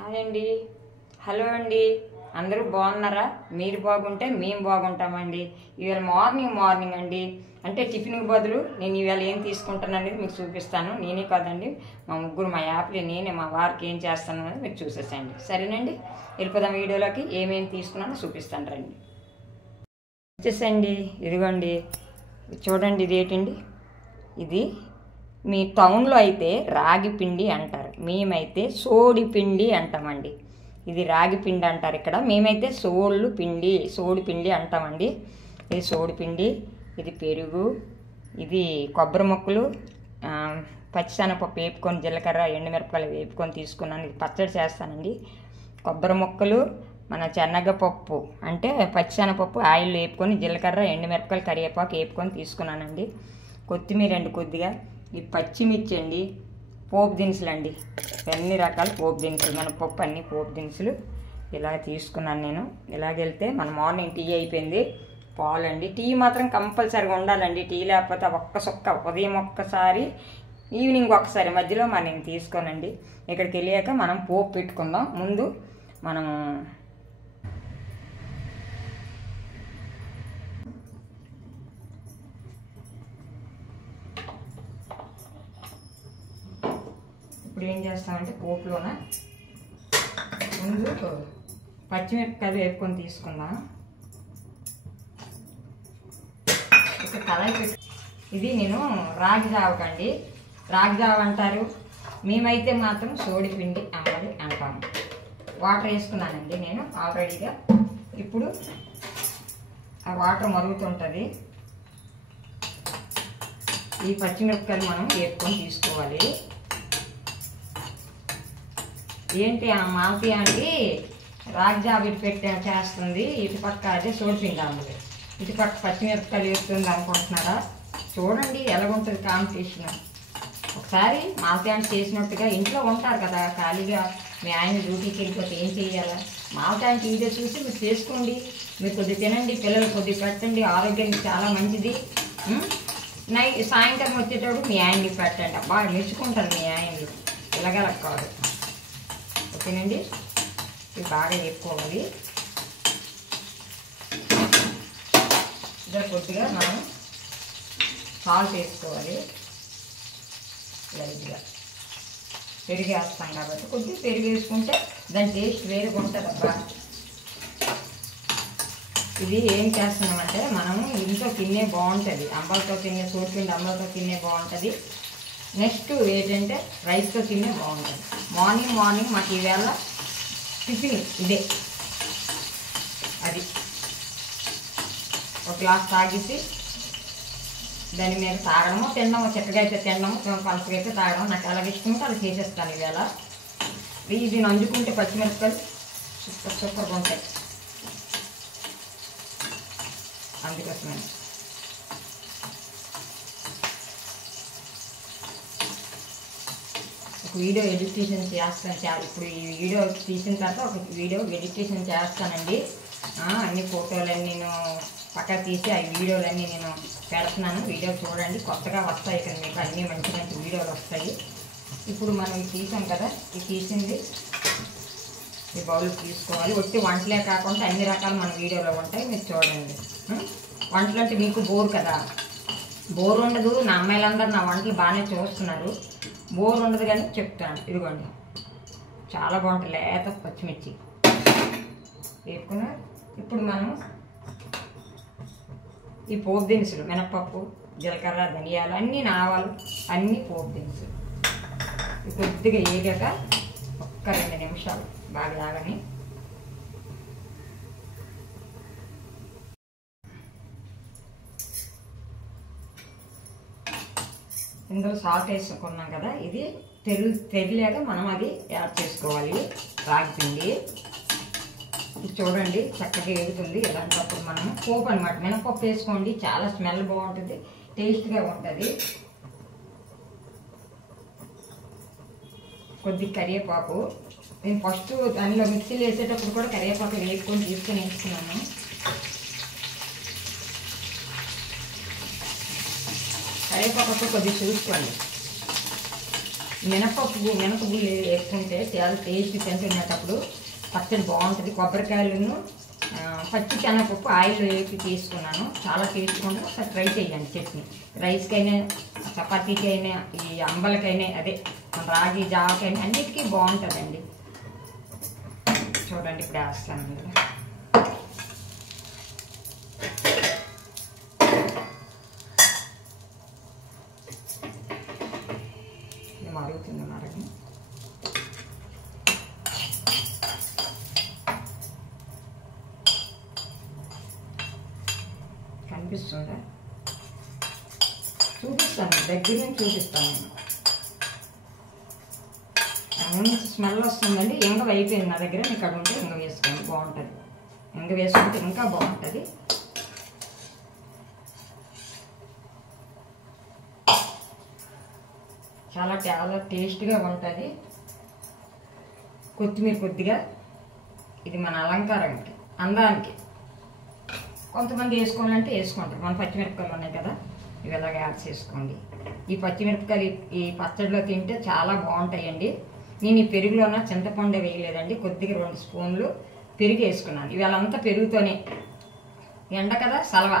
Hi అండి, hello అండి. అందరూ బాగున్నారా? మీరు బాగుంటే మేము బాగుంటామండి. ఇవాళ మార్నింగ్ అండి, అంటే టిఫిన్కి బదులు నేను ఇవాళ ఏం తీసుకుంటాను అనేది మీకు చూపిస్తాను. నేనే కాదండి, మా యాప్లో నేనే మా వారికి ఏం చేస్తాను అనేది మీకు చూసేసండి. సరేనండి, వెళ్ళిపోదాం వీడియోలోకి. ఏమేమి తీసుకున్నానో చూపిస్తాను రండి. వచ్చేసండి, ఇదిగోండి చూడండి. ఇది ఏంటండి? ఇది మీ టౌన్లో అయితే రాగి పిండి అంటారు, మేమైతే సోడి పిండి అంటామండి. ఇది రాగి పిండి అంటారు ఇక్కడ, మేమైతే సోడి పిండి అంటామండి. ఇది సోడి పిండి, ఇది పెరుగు, ఇది కొబ్బరి ముక్కలు, పచ్చిశనగపప్పు వేపుకొని, జీలకర్ర ఎండుమిరపకాయలు వేపుకొని తీసుకున్నాను. ఇది పచ్చడి చేస్తానండి. కొబ్బరి ముక్కలు, మన శనగపప్పు అంటే పచ్చిశనగపప్పు ఆయిల్ వేపుకొని, జీలకర్ర ఎండుమిరపకాయలు కరివేపాకు వేపుకొని తీసుకున్నానండి. కొత్తిమీర అండి కొద్దిగా, ఈ పచ్చిమిర్చి అండి, పోపు దినుసులు అండి, అన్ని రకాల పోపు దినుసులు, మినపప్పు అన్ని పోపు దినుసులు ఇలా తీసుకున్నాను నేను. ఇలాగెళ్తే మన మార్నింగ్ టీ అయిపోయింది. పాలు అండి, టీ మాత్రం కంపల్సరీగా ఉండాలండి. టీ లేకపోతే ఒక్క సొక్క, ఉదయం ఒక్కసారి, ఈవినింగ్ ఒక్కసారి, మధ్యలో నేను తీసుకోనండి. ఇక్కడికి వెళ్ళాక మనం పోపు పెట్టుకుందాం. ముందు మనము ఇప్పుడు ఏం చేస్తామంటే, పోపులోన ముందు పచ్చిమిరపకాయలు వేపుకొని తీసుకుందాం. ఇక్కడ కళాయి పెట్టి, ఇది నేను రాగి జావకండి, రాగి జావ అంటారు, మేమైతే మాత్రం సోడి పిండి అమ్మడి అంటాము. వాటర్ వేసుకున్నానండి నేను ఆల్రెడీగా. ఇప్పుడు ఆ వాటర్ మరుగుతుంటుంది. ఈ పచ్చిమిరపకాయలు మనం వేపుకొని తీసుకోవాలి. ఏంటి ఆ మాల్తీ అండి, రాగి జావ ఇటు పెట్టి చేస్తుంది, ఇటు పక్క అదే సోడిపిండి అమ్మది, ఇటు పక్క పచ్చిమిరపకాయలు వేస్తుంది అనుకుంటున్నారా? చూడండి ఎలాగుంటుంది కాంపిటీషన్. ఒకసారి మాల్తీ అంటే చేసినట్టుగా ఇంట్లో ఉంటారు కదా ఖాళీగా, మీ ఆయన డ్యూటీకి వెళ్ళిపోతే ఏం చేయాలా? మాల్తీ అంటే వీడియో చూసి మీరు చేసుకోండి. మీరు కొద్దిగా తినండి, పిల్లలు కొద్దిగా పెట్టండి, ఆరోగ్యానికి చాలా మంచిది. సాయంత్రం వచ్చేటప్పుడు మీ ఆయనకి పెట్టండి, అబ్బా మెచ్చుకుంటారు మీ ఆయనలు. ఇలాగల కాదు, ఓకేనండి. ఇది బాగా వేసుకోవాలి. ఇదే కొద్దిగా మనం సాల్ట్ వేసుకోవాలి లైట్గా. పెరుగు వేస్తాం కాబట్టి కొద్దిగా పెరుగు వేసుకుంటే దాని టేస్ట్ వేరుగా ఉంటుంది అబ్బా. ఇది ఏం చేస్తున్నామంటే, మనము ఇంట్లో తినే బాగుంటుంది, అంబలతో తినే, సోడిపిండి అంబలతో తినే బాగుంటుంది. నెక్స్ట్ ఏంటంటే రైస్తో తినే బాగుంటుంది. మార్నింగ్ మాకు ఈవేళ టిఫిన్ ఇదే. అది ఒక గ్లాస్ తాగేసి దాని మీద తాగడము, తినడము, చక్కగా అయితే తినడము, పలసగా అయితే తాగడం. నాకు అలాగ ఇష్టంతో అలా చేసేస్తాను ఈవేళ. ఇది నంజుకుంటే పచ్చిమిరపకాయలు సూపర్గా ఉంటాయి, అందుకోసమే. ఒక వీడియో ఎడిటేషన్ చేస్తాను. ఇప్పుడు ఈ వీడియో తీసిన తర్వాత ఒక వీడియో ఎడిటేషన్ చేస్తానండి. అన్ని ఫోటోలన్నీ నేను పక్కన తీసి ఆ వీడియోలన్నీ నేను పెడుతున్నాను. వీడియో చూడండి, కొత్తగా వస్తాయి ఇక్కడ మీకు అన్నీ మంచి మంచి వీడియోలు వస్తాయి. ఇప్పుడు మనం ఇది తీసాం కదా, ఇది తీసింది ఈ బౌల్ తీసుకోవాలి. వచ్చి వంటలే కాకుండా అన్ని రకాలు మన వీడియోలో ఉంటాయి, మీరు చూడండి. వంటలు అంటే మీకు బోర్ కదా, బోర్ ఉండదు. నా అమ్మాయిలందరూ నా వంటలు బాగానే చూస్తున్నారు, బోర్ ఉండదు కానీ చెప్తాను. ఇదిగోండి చాలా బాగుంటుంది, లేత పచ్చిమిర్చి వేసుకున్నా. ఇప్పుడు మనం ఈ పోపు దినుసులు, మినపప్పు, జీలకర్ర, ధనియాలు, అన్నీ ఆవాలు, అన్నీ పోపు దినుసులు కొద్దిగా వేగాక ఒక్క 2 నిమిషాలు బాగా ఆగని ఇందులో సాల్ట్ వేసుకున్నాం కదా, ఇది తెరిలాక మనం అది యాడ్ చేసుకోవాలి. రాగి పిండి ఇది చూడండి చక్కగా వేగుతుంది. ఇలాంటప్పుడు మనం పోపు అనమాట, మినపప్పు వేసుకోండి, చాలా స్మెల్ బాగుంటుంది, టేస్ట్గా ఉంటుంది. కొద్దిగా కరివేపాకు, నేను ఫస్ట్ దానిలో మిక్సీలు వేసేటప్పుడు కూడా కరివేపాకు వేసుకొని తీసుకొని వేసుకున్నాను. కరివేపాకు కొద్దిగా చూసుకోండి. మినపగుళ్ళు వేసుకుంటే చాలా టేస్ట్ తింటున్నప్పుడు పచ్చడి బాగుంటుంది. కొబ్బరికాయలను పచ్చి శనగపప్పు ఆయిల్ వేసి తీసుకున్నాను. చాలా టేస్ట్గా ఉంటుంది. ఒకసారి ట్రై చేయండి. చట్నీ రైస్కైనా, చపాతీకి అయినా, ఈ అంబలకైనా, అదే రాగి జావకైనా అన్నిటికీ బాగుంటుందండి. చూడండి ఇప్పుడు వేస్తాను. ఇందులో మరుగుతుంది మరగని. కనిపిస్తుందా? చూపిస్తాను, దగ్గర నుంచి చూపిస్తాను. నూనె స్మెల్ వస్తుందండి. ఎంగ అయిపోయింది నా దగ్గర. మీకు అక్కడ ఉంటే ఎంగ వేసుకోండి, బాగుంటుంది. ఎంగ వేసుకుంటే ఇంకా బాగుంటుంది. చాలా చాలా టేస్ట్గా ఉంటుంది. కొత్తిమీర కొద్దిగా, ఇది మన అలంకారానికి, అందానికి. కొంతమంది వేసుకోవాలంటే వేసుకుంటారు. మన పచ్చిమిరపకాయలు ఉన్నాయి కదా, ఇవి ఎలాగ యాడ్ చేసుకోండి. ఈ పచ్చిమిరపకాయలు ఈ పచ్చడిలో తింటే చాలా బాగుంటాయండి. నేను ఈ పెరుగులోన చింతపండు వేయలేదండి. కొద్దిగా 2 స్పూన్లు పెరుగు వేసుకున్నాను. ఇవాళ అంతా పెరుగుతోనే, ఎండ కదా సలవ.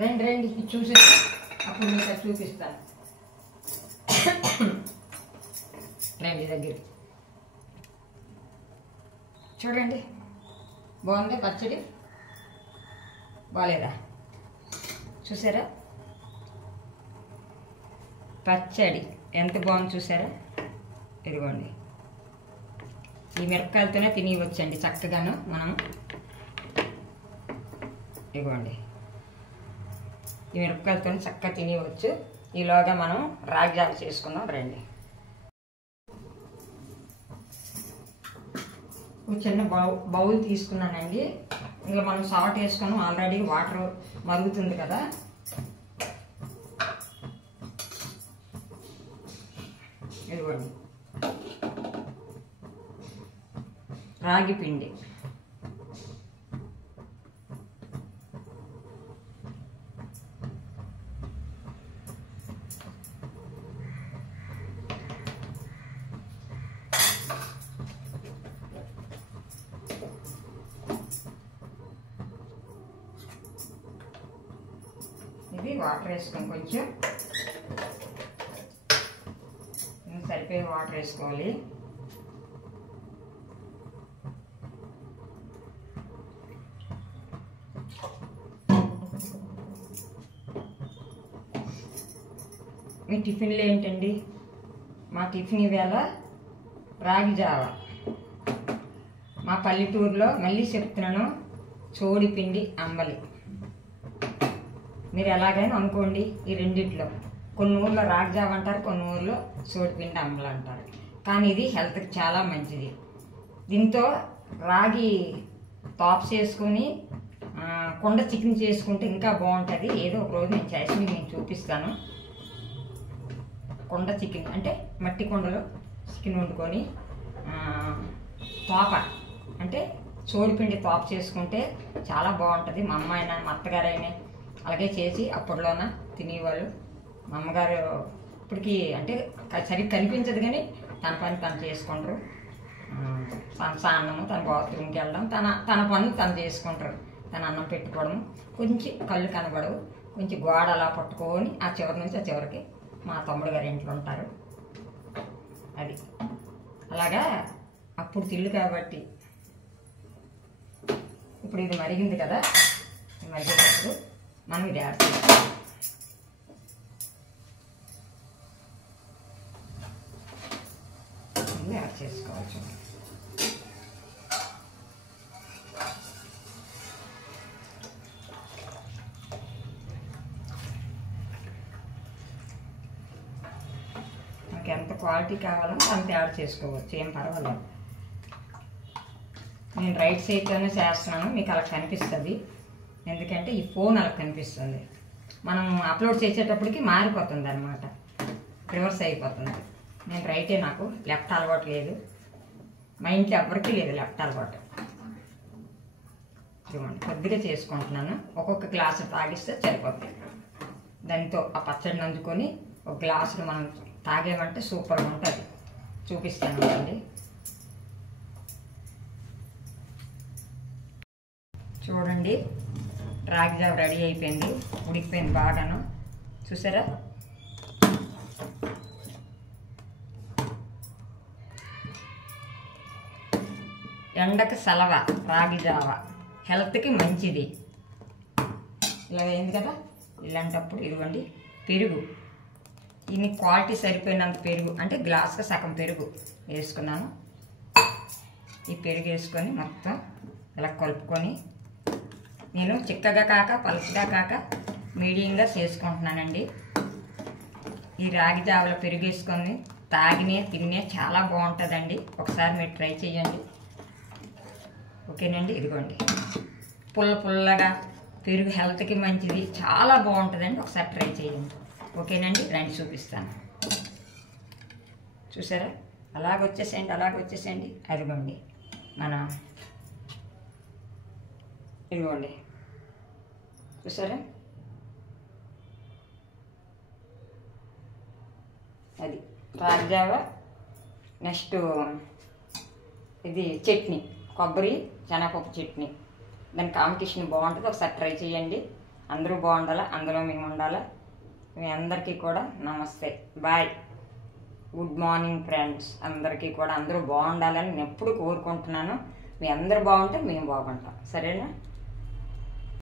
రండి రండి చూసి అప్పుడు మీకు అది చూపిస్తాను. రండి దగ్గర చూడండి. బాగుంది పచ్చడి, బాగాలేదా? చూసారా పచ్చడి ఎంత బాగుంది చూసారా? ఇదిగోండి, ఈ మిరపకాయలతోనే తినివచ్చండి చక్కగాను మనం. ఇదిగోండి, ఈ మిరపకాయలతో చక్కగా తినివచ్చు. ఈలోగా మనం రాగి జావ చేసుకుందాం. రండి. ఒక చిన్న బౌల్ తీసుకున్నానండి. ఇంకా మనం సాల్ట్ వేసుకున్నాం ఆల్రెడీ. వాటర్ మరుగుతుంది కదా. ఇదిగోండి రాగి పిండి. ఇది వాటర్ వేసుకొని కొంచెం సరిపోయే వాటర్ వేసుకోవాలి. మీ టిఫిన్లు ఏంటండి? మా టిఫిన్ ఈవేళ రాగి జావ. మా పల్లెటూరులో మళ్ళీ చెప్తున్నాను, చోడి పిండి అంబలి. మీరు ఎలాగైనా అనుకోండి ఈ రెండిట్లో. కొన్ని ఊర్లో రాగి జావ అంటారు, కొన్ని ఊర్లో సోడిపిండి అంబలి అంటారు. కానీ ఇది హెల్త్కి చాలా మంచిది. దీంతో రాగి టాప్స్ వేసుకొని కొండ చికెన్ చేసుకుంటే ఇంకా బాగుంటుంది. ఏదో ఒక రోజు నేను చేసి మీకు చూపిస్తాను. కొండ చికెన్ అంటే మట్టి కొండలో చికెన్ వండుకొని తోప అంటే సోడిపిండి తోప చేసుకుంటే చాలా బాగుంటుంది. మా అమ్మ అయినా మా అత్తగారైనా అలాగే చేసి అప్పట్లోన తినేవాళ్ళు. మా అమ్మగారు ఇప్పటికీ అంటే సరిగ్గా కనిపించదు కానీ తన పని తను చేసుకుంటారు. అన్నము తన బాత్రూమ్కి వెళ్ళడం, తన పనులు తను చేసుకుంటారు. తన అన్నం పెట్టుకోవడం, కొంచెం కళ్ళు కనబడవు, కొంచెం గోడ అలా పట్టుకొని ఆ చివరి నుంచి ఆ చివరికి మా తమ్ముడు గారి ఇంట్లో ఉంటారు. అది అలాగా అప్పుడు తిల్లు కాబట్టి. ఇప్పుడు ఇది మరిగింది కదా, మరిగేటప్పుడు మనం ఇది యాడ్ చేసుకోవాలి. యాడ్ చేసుకోవచ్చు. మనకి ఎంత క్వాలిటీ కావాలో అంత యాడ్ చేసుకోవచ్చు, ఏం పర్వాలేదు. నేను రైట్ సైడ్లోనే చేస్తున్నాను, మీకు అలా కనిపిస్తుంది. ఎందుకంటే ఈ ఫోన్ అలా కనిపిస్తుంది. మనం అప్లోడ్ చేసేటప్పటికి మారిపోతుంది అన్నమాట, రివర్స్ అయిపోతుంది. నేను రైటే, నాకు లెఫ్ట్ అలవాటు లేదు. మా ఇంట్లో ఎవరికీ లేదు లెఫ్ట్ అలవాటు. చూడండి కొద్దిగా చేసుకుంటున్నాను, ఒక్కొక్క గ్లాసు తాగిస్తే సరిపోతుంది. దాంతో ఆ పచ్చడి నంచుకొని ఒక గ్లాసులో మనం తాగేమంటే సూపర్గా ఉంటుంది. చూపిస్తాను అండి. చూడండి, రాగి జావ రెడీ అయిపోయింది, ఉడికిపోయింది బాగాను. చూసారా? ఎండకి సలవ రాగి జావ హెల్త్కి మంచిది. ఇలా అయింది కదా. ఇలాంటప్పుడు ఇదిగోండి పెరుగు, ఇది క్వాలిటీ సరిపోయినంత పెరుగు, అంటే గ్లాస్కి సగం పెరుగు వేసుకున్నాను. ఈ పెరుగు వేసుకొని మొత్తం ఇలా కలుపుకొని, నేను చిక్కగా కాక పలుచగా కాక మీడియంగా చేసుకుంటున్నానండి. ఈ రాగి జావలో పెరుగు వేసుకొని తినే చాలా బాగుంటుందండి. ఒకసారి మీరు ట్రై చేయండి. ఓకేనండి. ఇదిగోండి పుల్లగా పెరుగు హెల్త్కి మంచిది, చాలా బాగుంటుందండి. ఒకసారి ట్రై చేయండి. ఓకేనండి. రండి చూపిస్తాను. చూసారా? అలాగొచ్చేసేయండి. అదిగోండి ఇదిగోండి, చూసారా? అది రాగి జావ. నెక్స్ట్ ఇది చట్నీ, కొబ్బరి శనగపప్పు చట్నీ. దాని కాంపిటీషన్ బాగుంటుంది. ఒకసారి ట్రై చేయండి. అందరూ బాగుండాలా, అందులో మేము ఉండాలా. మీ అందరికీ కూడా నమస్తే, బాయ్, గుడ్ మార్నింగ్ ఫ్రెండ్స్. అందరికీ కూడా అందరూ బాగుండాలని నేను ఎప్పుడు కోరుకుంటున్నాను. మీ అందరూ బాగుంటే మేము బాగుంటాం. సరేనా?